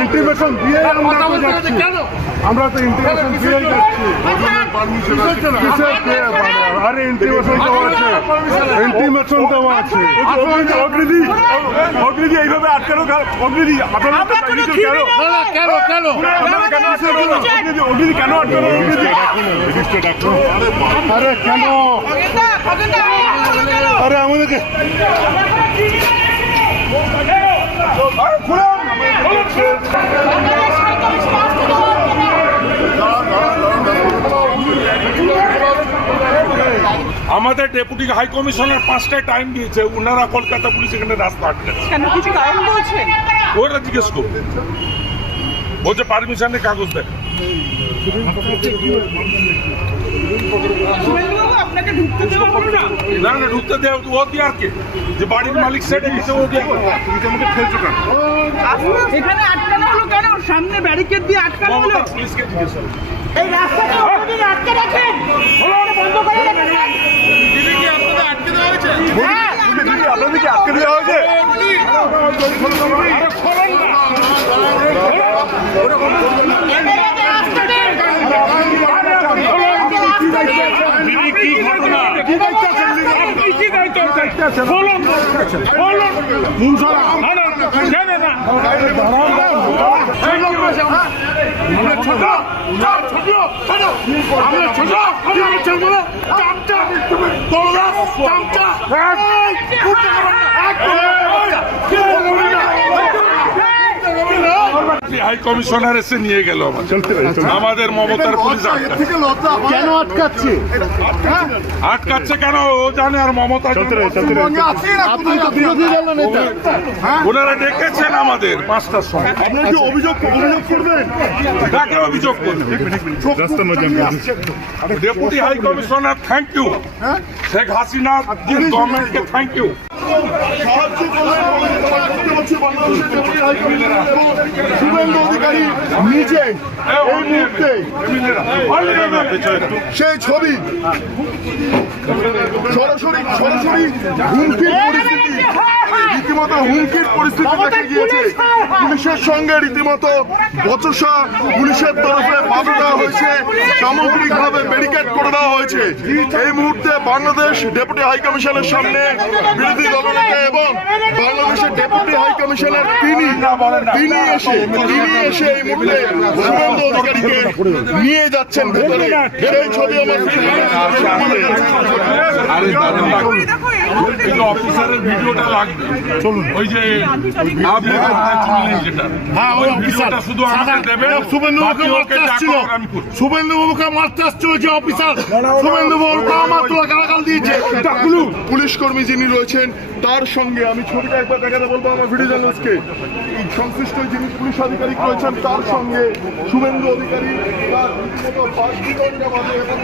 Intimation দিয়ে আমরা তো ইন্টিমেশন দিয়েই যাচ্ছি। আরে ইন্টিমেশন দেওয়া আছে, ইন্টিমেশন দেওয়া আছে। অগ্নিদি এইভাবে আটকানো অগ্নিদি আপনারা কেন আটকানো আরে কেন আরে আমাদেরকে আমাদের ডেপুটি হাই কমিশনার 5টায় টাইম দিয়েছে, ওনারা কলকাতা পুলিশ এখানে রাস্তা আটকাচ্ছে। কিছু কারণ বলছেন? ওরা জিজ্ঞেস করবে, বলছে পারমিশনের কাগজ দেখ। আপনাকে ঢুকতে দেওয়া হলো না? না না, ঢুকতে দেওয়া ও দিয়ে আর কে, যে বাড়ির মালিক সেটা দিচ্ছে ও দিয়ে। এখানে আটকানো হলো কেন? সামনে ব্যারিকেড দিয়ে আটকানো হলো। পুলিশকে জিজ্ঞেস করবে। এই রাস্তাটা আপনারা আটকে রাখেন, বন্ধ করে রাখেন। দিদি কি আপনাদের আটকে দেওয়া হয়েছে? হ্যাঁ, আপনাদের কি আটকে দেওয়া হয়েছে? হাই কমিশনার এসে নিয়ে গেল আমাদের মমতার পুলিশ। কেন আটকাচ্ছে? আটকাচ্ছে কেন ও জানে, আর মমতা আপনি তো বিরোধী দল নেতা, ওনারা ডেকেছেন আমাদের 5টার সময়। আপনারা কি অভিযোগ করবেন? কাকে অভিযোগ করবেন? Deputy high commissioner thank you, Sheikh Hasina গভর্নমেন্টকে থ্যাংক ইউ। শুভেন্দু অধিকারী নিজে এই মুহূর্তে সেই ছবি সরাসরি হুমকির পরিস্থিতি, রীতিমতো হুমকির পরিস্থিতি দেখা গিয়েছে। পুলিশের সঙ্গে রীতিমতো বচসা, পুলিশের তরফে বাধা দেওয়া হয়েছে, সামগ্রিকভাবে ব্যারিকেড করে দেওয়া হয়েছে। এই মুহূর্তে বাংলাদেশ ডেপুটি হাই কমিশনের সামনে বিরোধী দলনেতা এবং বাংলাদেশের ডেপুটি হাই কমিশনার তিনি এসে এই মুহূর্তে শুভেন্দু অধিকারীকে নিয়ে যাচ্ছেন ভেতরে। সেই ছবি অফিসারের ভিডিওটা লাগবে, চলুন। ওই যে ভিডিওটা শুধু আমাদের দেবেন। শুভেন্দু বাবুকে মারতে আসছিল যে অফিসার, শুভেন্দু বাবুকে মাত্র গালাগাল দিয়েছে পুলিশ কর্মী যিনি রয়েছেন তার সঙ্গে। আমি ছবিটা একবার দেখাতে বলবো আমার ভিডিও জার্নালিস্টকে। সংশ্লিষ্ট যিনি পুলিশ আধিকারিক রয়েছেন তার সঙ্গে শুভেন্দু অধিকারী তার রীতিমতো 5 ঘন্টা বাদে এবং